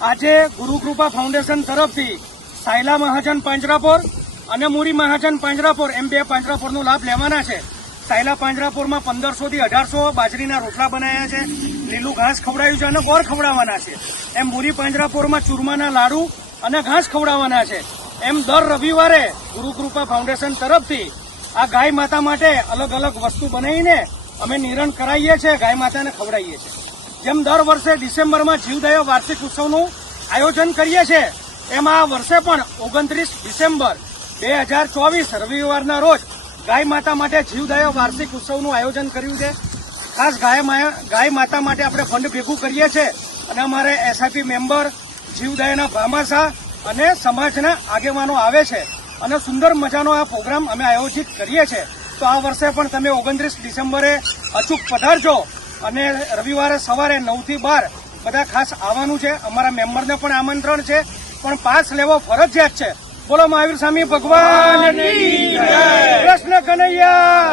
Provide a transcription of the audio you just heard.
આજે ગુરુકૃપા ફાઉન્ડેશન તરફથી સાયલા મહાજન પાંજરાપોર અને મુરી મહાજન પાંજરાપોર એમ બે પાંજરાપોરનો લાભ લેવાના છે. સાયલા પાંજરાપોરમાં 1500 થી 1800 બાજરીના રોટલા બનાવ્યા છે, લીલું ઘાસ ખવડાવ્યું છે અને ગોળ ખવડાવવાના છે. એમ મુરી પાંજરાપોરમાં ચૂરમાના લાડુ અને ઘાસ ખવડાવવાના છે. એમ દર રવિવારે ગુરુકૃપા ફાઉન્ડેશન તરફથી આ ગાય માતા માટે અલગ અલગ વસ્તુ બનાવીને અમે નિરણ કરાવીએ છીએ, ગાય માતાને ખવડાવીએ છીએ. જેમ દર વર્ષે ડિસેમ્બરમાં જીવદયા વાર્ષિક ઉત્સવનું આયોજન કરીએ છીએ, એમ આ વર્ષે પણ 29 ડિસેમ્બર 2024 રવિવારના રોજ ગાય માતા માટે જીવદયા વાર્ષિક ઉત્સવનું આયોજન કર્યું છે. ખાસ ગાય માતા માટે આપણે ફંડ ભેગું કરીએ છીએ અને અમારે એસઆઈપી મેમ્બર, જીવદયાના ભામાસા અને સમાજના આગેવાનો આવે છે અને સુંદર મજાનો આ પ્રોગ્રામ અમે આયોજિત કરીએ છીએ. તો આ વર્ષે પણ તમે 29 ડિસેમ્બરે અચૂક પધારજો અને રવિવારે સવારે 9 થી 12 બધા ખાસ આવવાનું છે. અમારા મેમ્બરને પણ આમંત્રણ છે, પણ પાસ લેવો ફરજિયાત છે. બોલો મહાવીર સ્વામી ભગવાન, કૃષ્ણ કનૈયા.